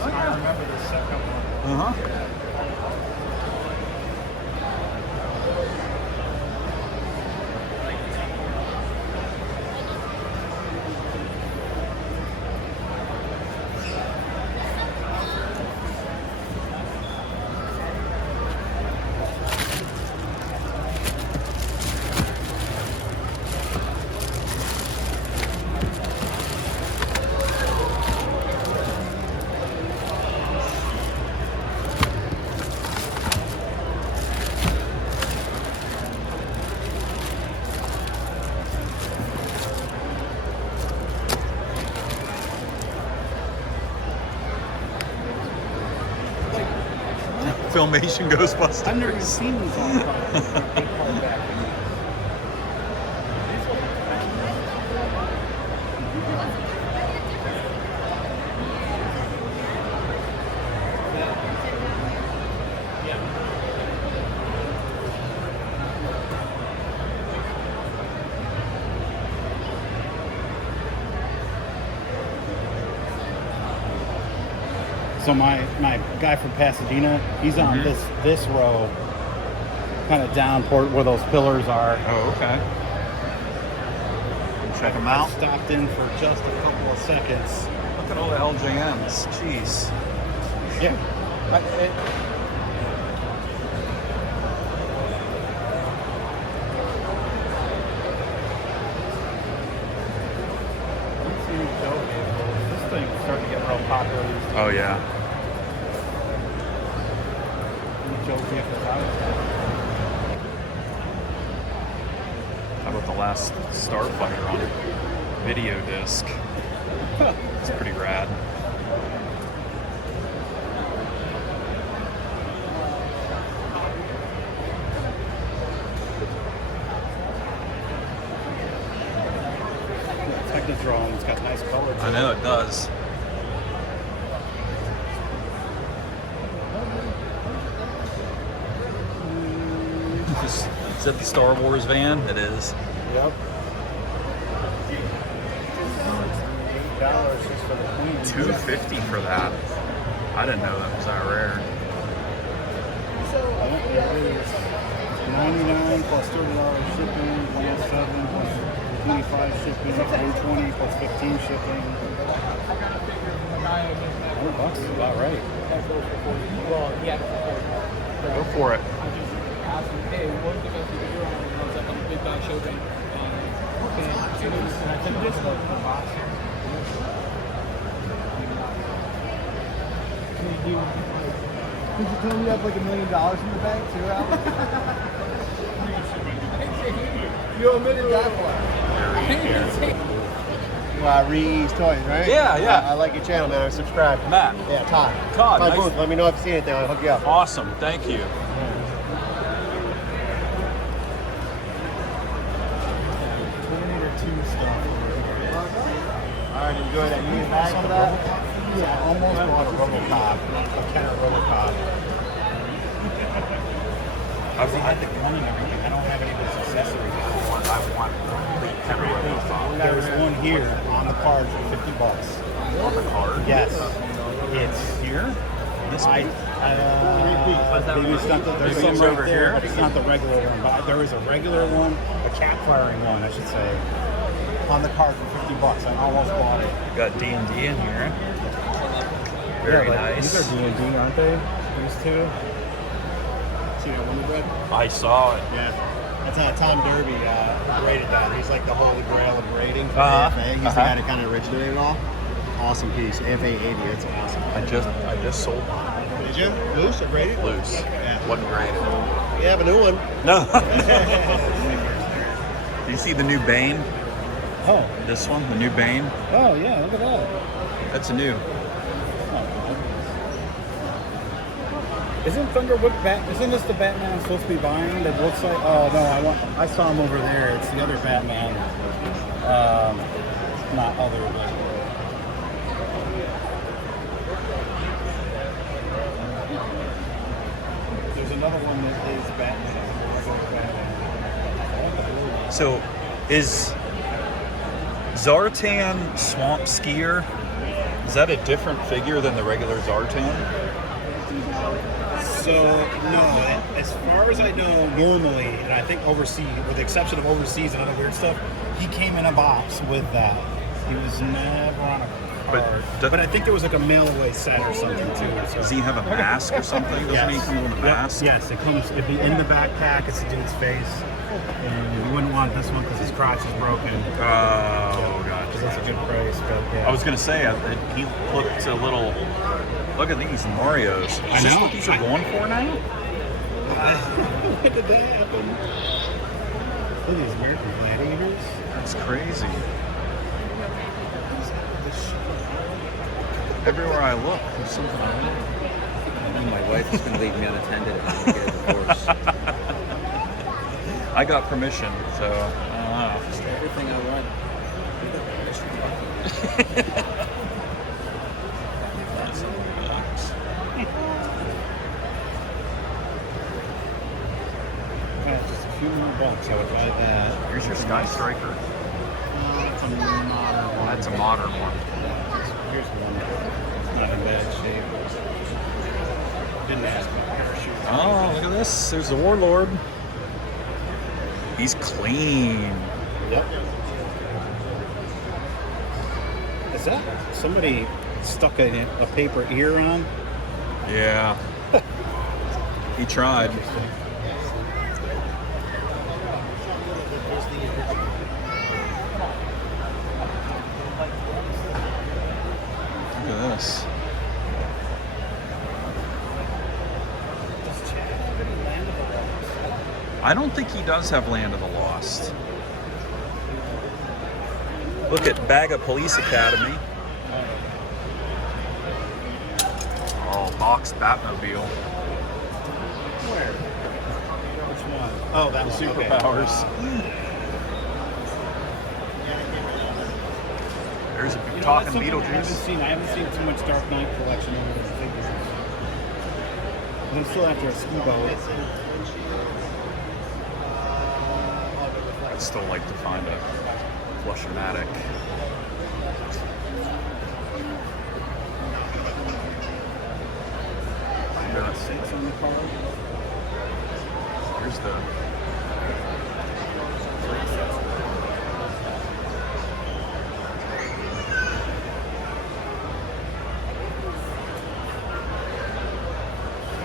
I remember the second one. Filmation Ghostbusters. I've never even seen these on card back. So my guy from Pasadena, he's on this row, kind of down toward where those pillars are. Oh, okay. Check them out. I stopped in for just a couple of seconds. Look at all the LJNs. Jeez. Yeah. This thing's starting to get real popular these days. Oh yeah. Joe vehicles out. How about got the last Starfighter on video disc. It's pretty rad. Technodrome, it's got nice color. I know it does. Is that the Star Wars van? It is. Yep. $8 just for the queen. $250 for that. I didn't know that was that rare. $99 plus $30 shipping, $107 plus $25 shipping, $120 plus $15 shipping. $100 is about right. Go for it. Hey, what's the best you can do on a big dog show thing? Did you tell me you have like $1 million in the bank too, Alex? You omitted that one. Ree's Toys, right? Yeah, yeah. I like your channel, man. I subscribe. Matt. Yeah, Todd. Todd, nice. Booth. Let me know if you see anything. I'll hook you up. Awesome. Thank you. Alright, enjoy that. You need a bag for that? Yeah, I almost bought a RoboCop, a Kenner RoboCop. I had the gun and everything. I don't have any of his accessories. I want the Kenner RoboCop. There was one here on the card for $50. On the card? Yes. It's here. This maybe it's not there's some right over here, but it's not the regular one. But there is a regular one, a cat firing one, I should say, on the card for $50. I almost bought it. Got D&D in here. Very nice. These are D&D, aren't they? These two. See that Wonder Bread? I saw it. Yeah. That's Tom Derby graded that. He's like the holy grail of grading for Uh-huh. AFA. He's the guy that kind of originated it all. Awesome piece. AFA 80. That's awesome. I just sold one. Did you? Loose or graded? Loose. Yeah. Wasn't graded. You have a new one. No. Do you see the new Bane? Oh. This one, the new Bane? Oh, yeah. Look at that. That's a new. Isn't Thunderwood Isn't this the Batman I'm supposed to be buying? That looks like. Oh no, I saw him over there. It's the other Batman. Not other. But... There's another one that is Batman. So, is Zartan Swamp Skier? Is that a different figure than the regular Zartan? So, no, as far as I know, normally, and I think overseas, with the exception of overseas and other weird stuff, he came in a box with that. He was never on a card. But I think there was like a mail-away set or something, too. So. Does he have a mask or something? Doesn't he come with a mask? Yes, it'd be in the backpack. It's the dude's face. And you wouldn't want this one because his crotch is broken. Oh, gotcha. That's a good price, but yeah. I was going to say, he looked a little... Look at these Marios. Is this what these are going for now? When did that happen? Look at these American Gladiators. That's crazy. Everywhere I look, there's something I want. I know my wife is going to leave me unattended if I get a divorce. I got permission, so I don't know. Just everything I want. Just a few more bucks, I would buy that. Here's your Sky Striker. That's a modern one. That's a modern one. Here's one. It's not in bad shape. Didn't ask me. Oh, look at this. There's the Warlord. He's clean. Yep. Is that somebody stuck a paper ear on? Yeah. He tried. Look at this. Does Chad have any Land of the Lost? I don't think he does have Land of the Lost. Look at Baga Police Academy. Oh, box Batmobile. Where? Which one? Oh, that one. Superpowers. There's a talking Beetlejuice. I haven't seen too much Dark Knight collection over those figures. I'm still after a ski boat. I'd still like to find a Flush-O-Matic. Six on the card.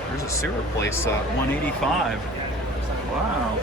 Here's the sewer place at 185. Wow.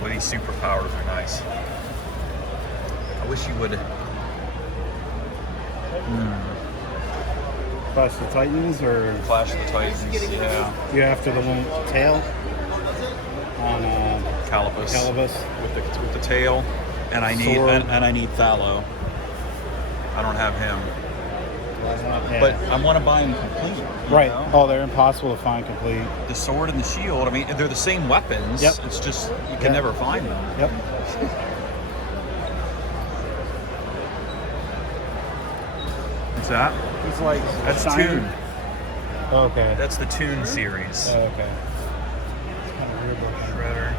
Well, these superpowers are nice. I wish you would. Clash the Titans or Clash the Titans? Yeah. You after the one with the tail on Calibus. Calibus With the tail, and I need Sword. and I need Thallo. I don't have him, Yeah. but I want to buy him complete. you Right. know? Oh, they're impossible to find complete. The sword and the shield. I mean, they're the same weapons. Yep. It's just you can Yep. never find them. Yep. What's that? It's like That's shiny. Toon. Oh, okay. That's the Toon series. Oh, okay. It's kind of weird looking. Shredder.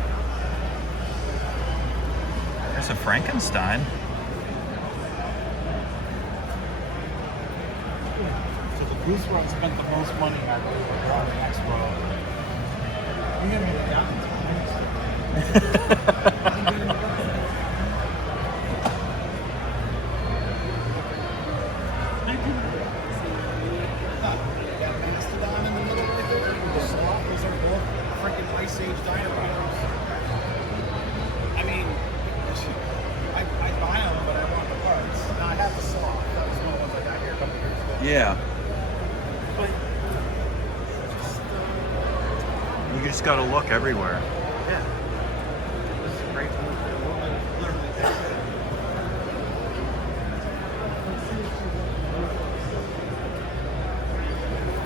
There's a Frankenstein. So the Goose Run spent the most money on the Expo. You haven't even gotten Mastodon in the middle right there. The slot, those are both freaking Ice Age dinosaurs. I mean, I buy them, but I want the parts. Now I have the slot. That was one of the ones I got here a couple years ago. Yeah. But You just gotta look everywhere. yeah, this is a great one. Literally.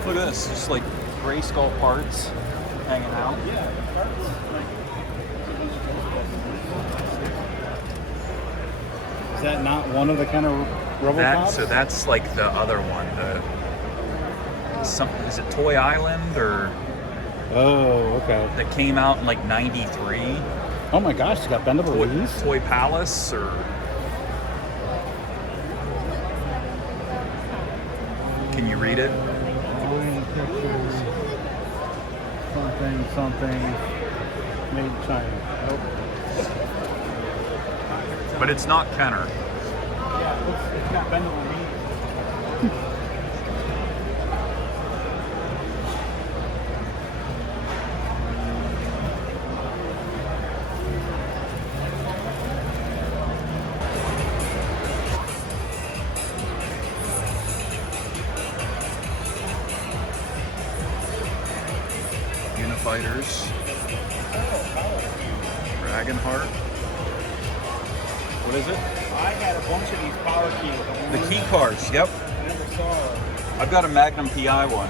Look at this, just like gray skull parts hanging out. Yeah, the parts. Is that not one of the kind of RoboCops? So that's like the other one. Is it Toy Island or Oh, okay. that came out in like '93? Oh my gosh, it's got bendable wheels. Toy Palace or can you read it? Something made in China. Nope. But it's not Kenner. Yeah, it's got bendable wheels. Unifighters. Dragonheart. What is it? I had a bunch of these power keys. The key cards, yep. I never saw it. I've got a Magnum PI one.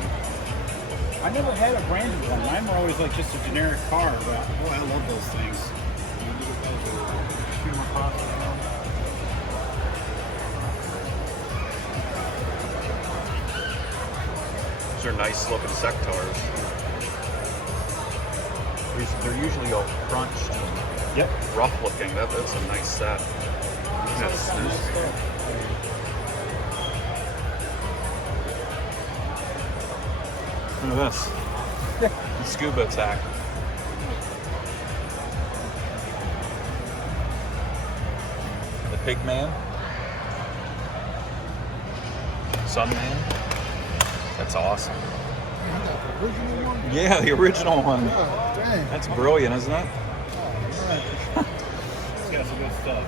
I never had a branded one. Mine were always like just a generic car, but boy, I love those things. Shoot 'em across the room. These are nice looking sectors. They're usually all crunched and Yep. rough looking. That's a nice set. That's Look at this. The scuba attack. Pigman. Sunman. That's awesome. The original one? Yeah, the original one. Oh, dang. That's brilliant, isn't it? It's got some good stuff.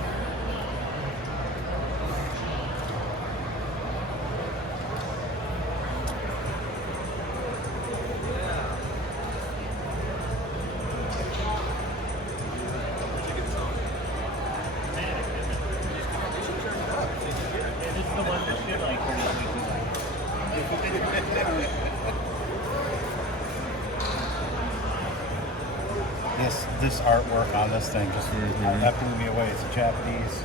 This artwork on this thing just that blew me away. It's a Japanese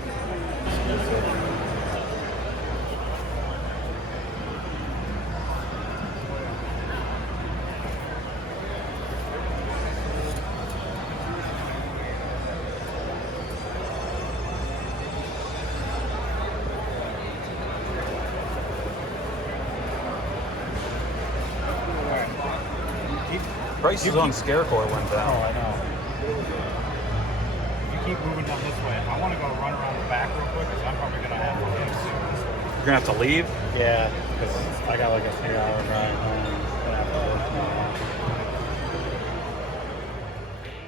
exclusive. Prices on Scarecrow went Oh, down. I know. If you keep moving down this way, I want to go run around the back real quick because I'm probably going to have to leave soon. You're gonna have to leave? Yeah, because I got like a 3-hour drive home. Gonna have to work tomorrow.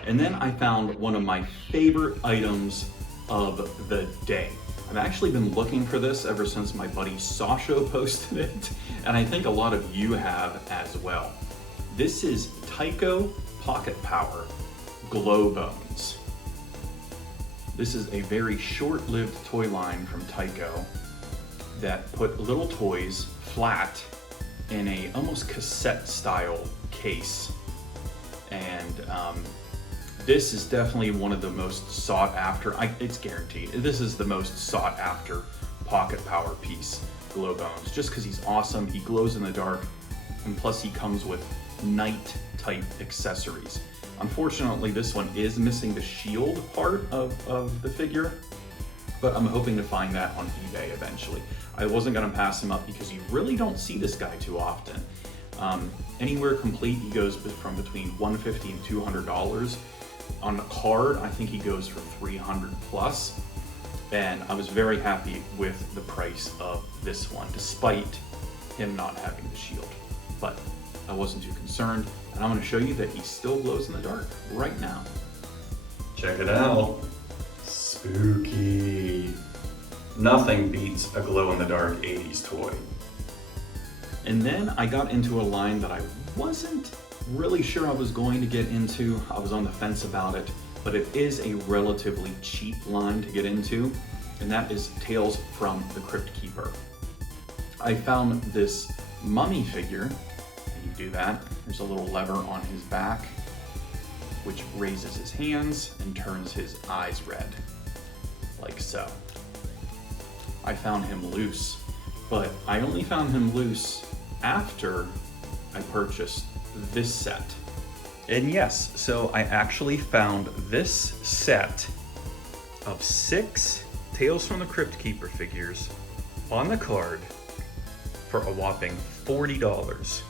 And then I found one of my favorite items of the day. I've actually been looking for this ever since my buddy Sasha posted it, and I think a lot of you have as well. This is Tyco Pocket Power Glow Bones. This is a very short-lived toy line from Tyco that put little toys flat in a almost cassette style case. And this is definitely one of the most sought after, it's guaranteed, this is the most sought after Pocket Power piece, Glow Bones, just because he's awesome, he glows in the dark, and plus he comes with night type accessories. Unfortunately, this one is missing the shield part of the figure, but I'm hoping to find that on eBay eventually. I wasn't gonna pass him up because you really don't see this guy too often. Anywhere complete, he goes from between $150 and $200. On a card, I think he goes for 300 plus. And I was very happy with the price of this one, despite him not having the shield. But I wasn't too concerned, and I'm going to show you that he still glows in the dark right now. Check it out. Spooky. Nothing beats a glow-in-the-dark 80s toy. And then I got into a line that I wasn't really sure I was going to get into. I was on the fence about it, but it is a relatively cheap line to get into, and that is Tales from the Crypt Keeper. I found this mummy figure. You do that. There's a little lever on his back, which raises his hands and turns his eyes red, like so. I found him loose, but I only found him loose after I purchased this set. And yes, so I actually found this set of 6 Tales from the Crypt Keeper figures on the card for a whopping $40.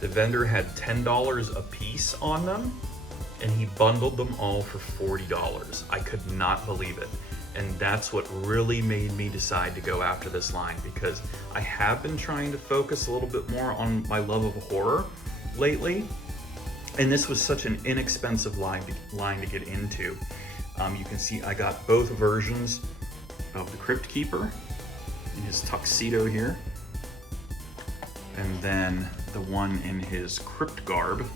The vendor had $10 a piece on them, and he bundled them all for $40. I could not believe it. And that's what really made me decide to go after this line, because I have been trying to focus a little bit more on my love of horror lately. And this was such an inexpensive line to get into. You can see I got both versions of the Crypt Keeper in his tuxedo here, and then the one in his crypt garb,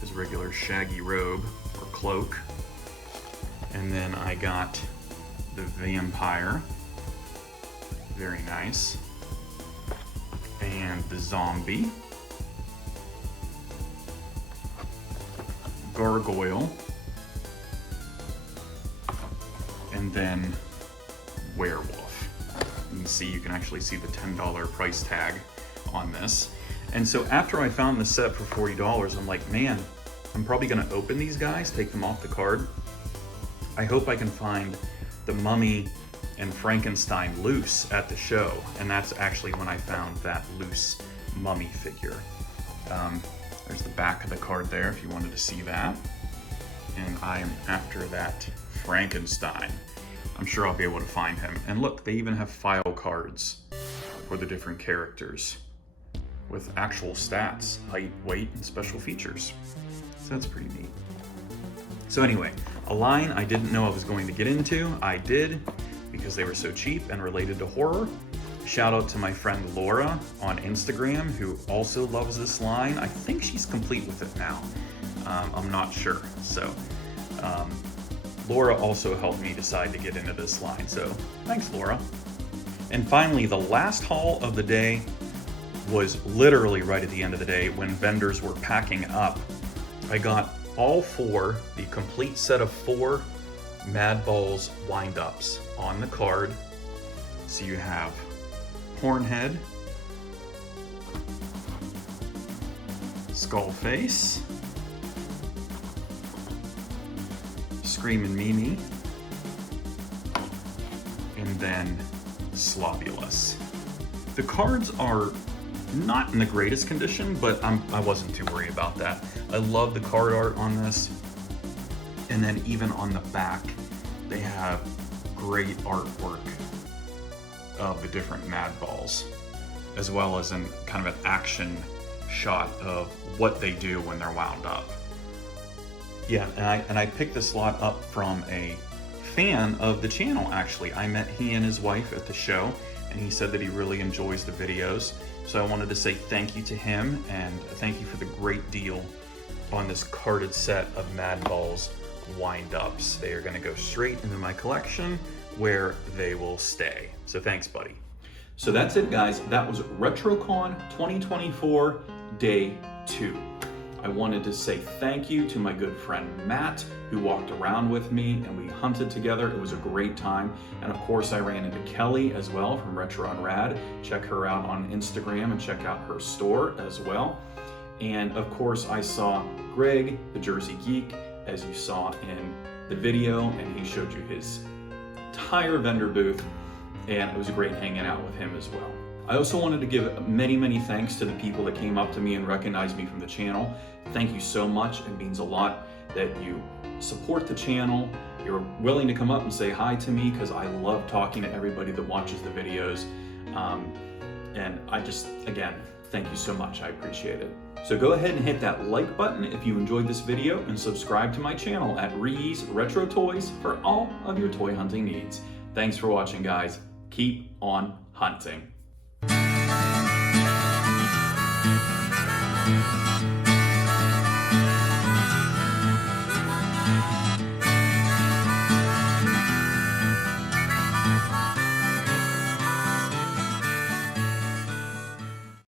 his regular shaggy robe or cloak. And then I got the vampire, very nice, and the zombie, gargoyle, and then werewolf. You can actually see the $10 price tag on this. And so after I found the set for $40, I'm like, man, I'm probably gonna open these guys, take them off the card. I hope I can find the Mummy and Frankenstein loose at the show. And that's actually when I found that loose Mummy figure. There's the back of the card there if you wanted to see that. And I am after that Frankenstein. I'm sure I'll be able to find him. And look, they even have file cards for the different characters with actual stats, height, weight, and special features. So that's pretty neat. So anyway, a line I didn't know I was going to get into, I did, because they were so cheap and related to horror. Shout out to my friend Laura on Instagram, who also loves this line. I think she's complete with it now. I'm not sure. So Laura also helped me decide to get into this line. So thanks, Laura. And finally, the last haul of the day was literally right at the end of the day when vendors were packing up. I got all four, the complete set of 4 Mad Balls wind-ups on the card. So you have Hornhead, Skullface, Screamin' Mimi, and then Slobulus. The cards are not in the greatest condition, but I wasn't too worried about that. I love the card art on this. And then even on the back, they have great artwork of the different Mad Balls, as well as in kind of an action shot of what they do when they're wound up. Yeah, and I picked this lot up from a fan of the channel, actually. I met he and his wife at the show, and he said that he really enjoys the videos. So I wanted to say thank you to him, and thank you for the great deal on this carded set of Mad Balls wind-ups. They are going to go straight into my collection where they will stay. So thanks, buddy. So that's it, guys. That was RetroCon 2024 Day 2. I wanted to say thank you to my good friend Matt, who walked around with me and we hunted together. It was a great time. And of course, I ran into Kelly as well from Retro on Rad. Check her out on Instagram and check out her store as well. And of course, I saw Greg, the Jersey Geek, as you saw in the video, and he showed you his entire vendor booth, and it was great hanging out with him as well. I also wanted to give many, many thanks to the people that came up to me and recognized me from the channel. Thank you so much. It means a lot that you support the channel. You're willing to come up and say hi to me, because I love talking to everybody that watches the videos. And I just, again, thank you so much. I appreciate it. So go ahead and hit that like button if you enjoyed this video, and subscribe to my channel at Ree's Retro Toys for all of your toy hunting needs. Thanks for watching, guys. Keep on hunting.